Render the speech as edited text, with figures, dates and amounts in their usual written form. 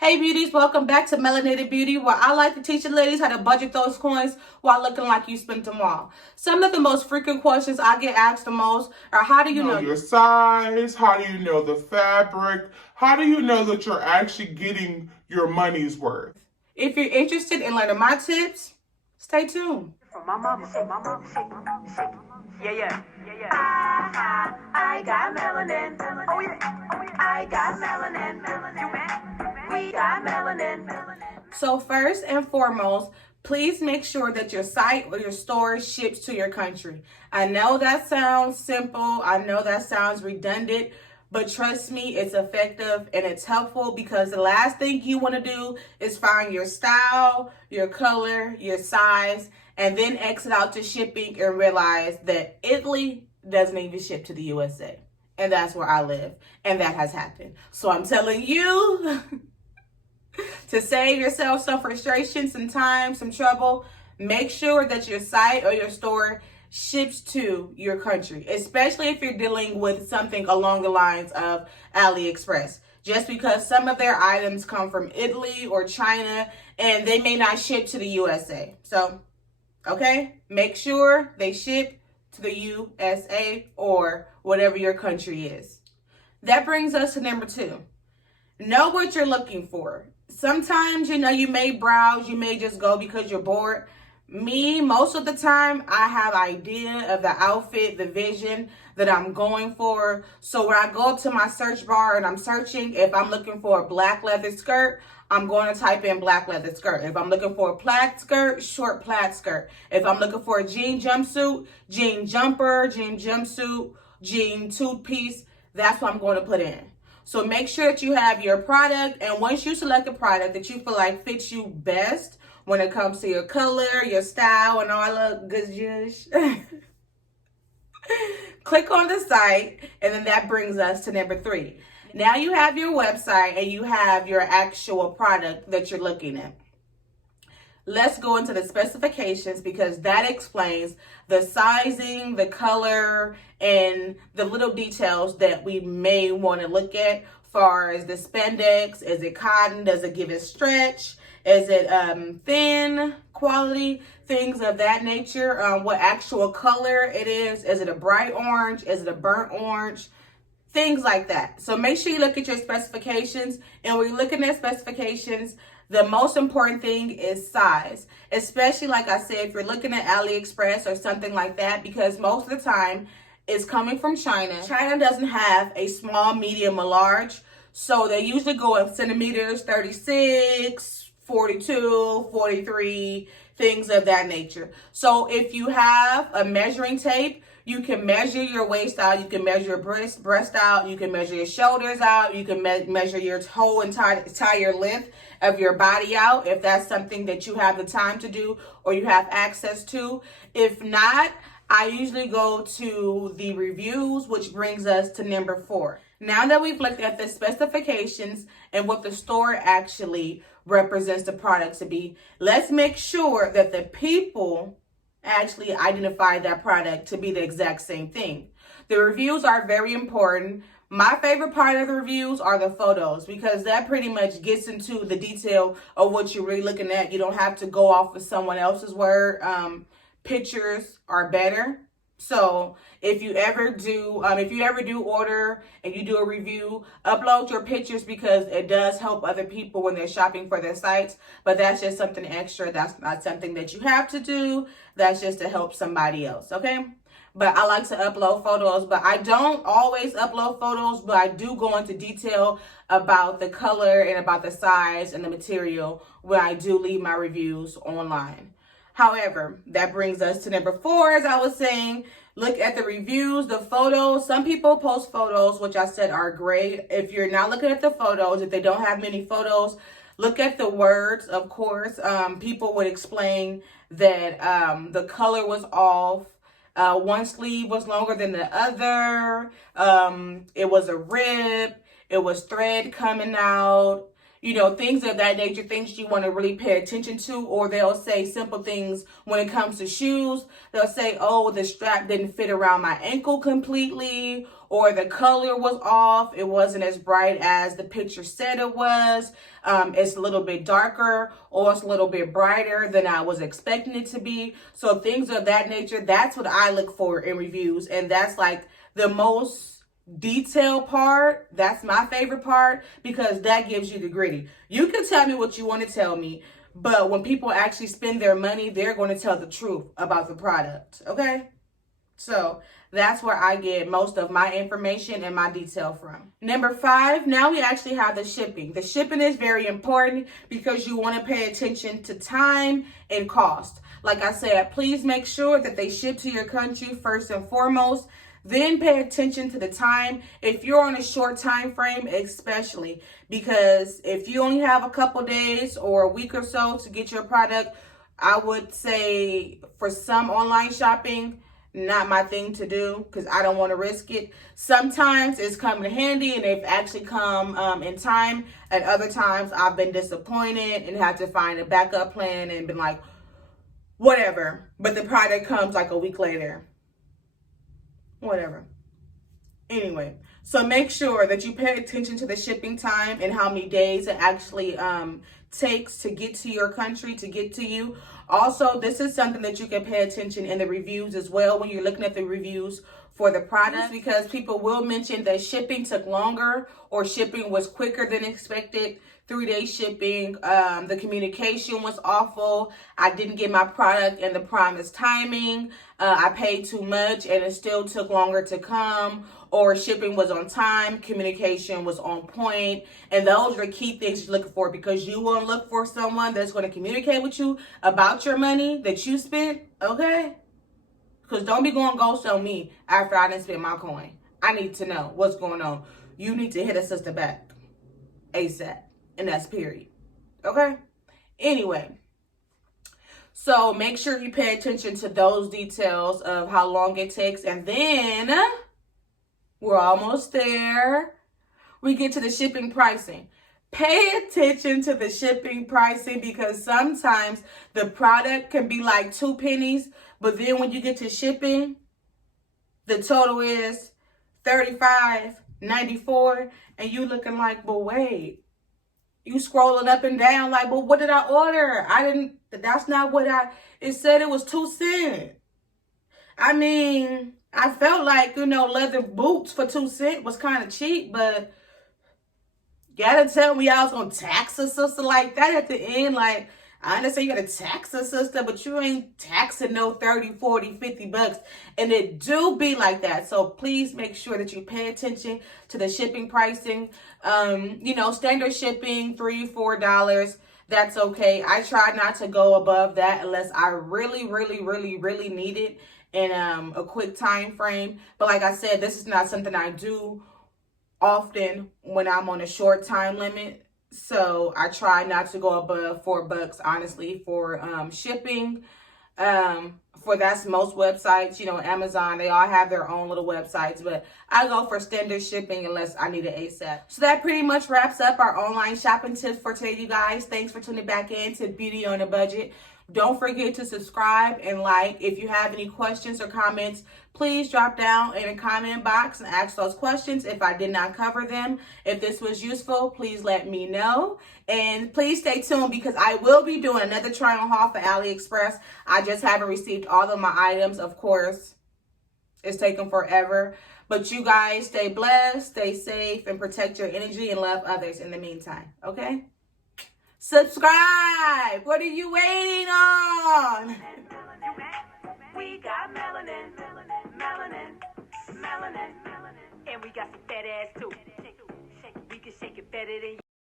Hey beauties, welcome back to Melanated Beauty, where I like to teach the ladies how to budget those coins while looking like you spent them all. Some of the most frequent questions I get asked the most are, how do you know your size? How do you know the fabric? How do you know that you're actually getting your money's worth? If you're interested in learning my tips, stay tuned. I got melanin. Oh yeah. I got melanin. We got melanin. So first and foremost, please make sure that your site or your store ships to your country. I know that sounds simple. I know that sounds redundant, but trust me, it's effective and it's helpful, because the last thing you want to do is find your style, your color, your size, and then exit out to shipping and realize that Italy doesn't even ship to the USA. And that's where I live. And that has happened. So I'm telling you, to save yourself some frustration, some time, some trouble, make sure that your site or your store ships to your country, especially if you're dealing with something along the lines of AliExpress. Just because some of their items come from Italy or China and they may not ship to the USA. So, okay, make sure they ship to the USA or whatever your country is. That brings us to number 2. Know what you're looking for. Sometimes, you may browse, you may just go because you're bored. Me, most of the time, I have idea of the outfit, the vision that I'm going for. So when I go up to my search bar and I'm searching, if I'm looking for a black leather skirt, I'm going to type in black leather skirt. If I'm looking for a plaid skirt, short plaid skirt. If I'm looking for a jean jumpsuit, jean jumper, jean jumpsuit, jean two-piece, that's what I'm going to put in. So make sure that you have your product, and once you select a product that you feel like fits you best when it comes to your color, your style, and all that good juice, click on the site, and then that brings us to number 3. Now you have your website and you have your actual product that you're looking at. Let's go into the specifications, because that explains the sizing, the color, and the little details that we may want to look at. Far as the spandex, is it cotton? Does it give it stretch? Is it thin quality? Things of that nature. What actual color it is? Is it a bright orange? Is it a burnt orange? Things like that. So make sure you look at your specifications. And when you're looking at specifications, the most important thing is size, especially, like I said, if you're looking at AliExpress or something like that, because most of the time it's coming from China. China doesn't have a small, medium, or large. So they usually go in centimeters, 36, 42, 43, things of that nature. So if you have a measuring tape, you can measure your waist out, you can measure your breast out, you can measure your shoulders out, you can measure your whole entire length of your body out, if that's something that you have the time to do or you have access to. If not, I usually go to the reviews, which brings us to number 4. Now that we've looked at the specifications and what the store actually represents the product to be, let's make sure that the people actually identify that product to be the exact same thing. The reviews are very important. My favorite part of the reviews are the photos, because that pretty much gets into the detail of what you're really looking at. You don't have to go off of someone else's word. Pictures are better. So if you ever do order and you do a review, upload your pictures, because it does help other people when they're shopping for their sites. But that's just something extra. That's not something that you have to do. That's just to help somebody else, okay? But I like to upload photos, but I don't always upload photos, but I do go into detail about the color and about the size and the material when I do leave my reviews online. However, that brings us to number 4, as I was saying. Look at the reviews, the photos. Some people post photos, which I said are great. If you're not looking at the photos, if they don't have many photos, look at the words, of course. People would explain that the color was off. One sleeve was longer than the other. It was a rip. It was thread coming out. You know, things of that nature, things you want to really pay attention to. Or they'll say simple things when it comes to shoes. They'll say, oh, the strap didn't fit around my ankle completely, or the color was off. It wasn't as bright as the picture said it was. It's a little bit darker, or it's a little bit brighter than I was expecting it to be. So things of that nature, that's what I look for in reviews. And that's like the most detail part. That's my favorite part, because that gives you the gritty. You can tell me what you want to tell me, but when people actually spend their money, they're going to tell the truth about the product. Okay, so that's where I get most of my information and my detail from. Number 5, now we actually have the shipping. The shipping is very important because you want to pay attention to time and cost. Like I said, please make sure that they ship to your country first and foremost. Then pay attention to the time. If you're on a short time frame, especially, because if you only have a couple days or a week or so to get your product, I would say for some online shopping, not my thing to do, because I don't want to risk it. Sometimes it's come in handy and they've actually come in time. At other times I've been disappointed and had to find a backup plan and been like, whatever. But the product comes like a week later. Whatever. Anyway, so make sure that you pay attention to the shipping time and how many days it actually takes to get to your country, to get to you. Also, this is something that you can pay attention in the reviews as well when you're looking at the reviews for the product, because people will mention that shipping took longer or shipping was quicker than expected. 3-day shipping, the communication was awful. I didn't get my product in the promised timing. I paid too much and it still took longer to come. Or shipping was on time, communication was on point. And those are the key things you're looking for, because you want to look for someone that's going to communicate with you about your money that you spent, okay? Because don't be going ghost on me after I didn't spend my coin. I need to know what's going on. You need to hit a sister back ASAP. And that's period. Okay? Anyway. So make sure you pay attention to those details of how long it takes. And then we're almost there. We get to the shipping pricing. Pay attention to the shipping pricing, because sometimes the product can be like 2 pennies, but then when you get to shipping, the total is $35.94, and you looking like, but wait, you scrolling up and down like, but what did I order? That's not what it said it was 2 cents. I mean, I felt like, leather boots for 2 cents was kind of cheap, but you gotta tell me I was gonna tax a sister like that at the end. Like, I understand you gotta tax a sister, but you ain't taxing no 30, 40, 50 bucks. And it do be like that. So please make sure that you pay attention to the shipping pricing. Standard shipping, $3, $4. That's okay. I try not to go above that unless I really, really, really, really need it in a quick time frame. But like I said, this is not something I do often when I'm on a short time limit. So I try not to go above $4, honestly, for shipping. For that's most websites, Amazon, they all have their own little websites, but I go for standard shipping unless I need it ASAP. So that pretty much wraps up our online shopping tips for today, you guys. Thanks for tuning back in to Beauty on a Budget. Don't forget to subscribe and like. If you have any questions or comments, please drop down in the comment box and ask those questions if I did not cover them. If this was useful, please let me know. And please stay tuned, because I will be doing another try-on haul for AliExpress. I just haven't received all of my items. Of course, it's taken forever. But you guys stay blessed, stay safe, and protect your energy and love others in the meantime. Okay? Subscribe. What are you waiting on? We got melanin, and we got some fat ass too. We can shake it better than you.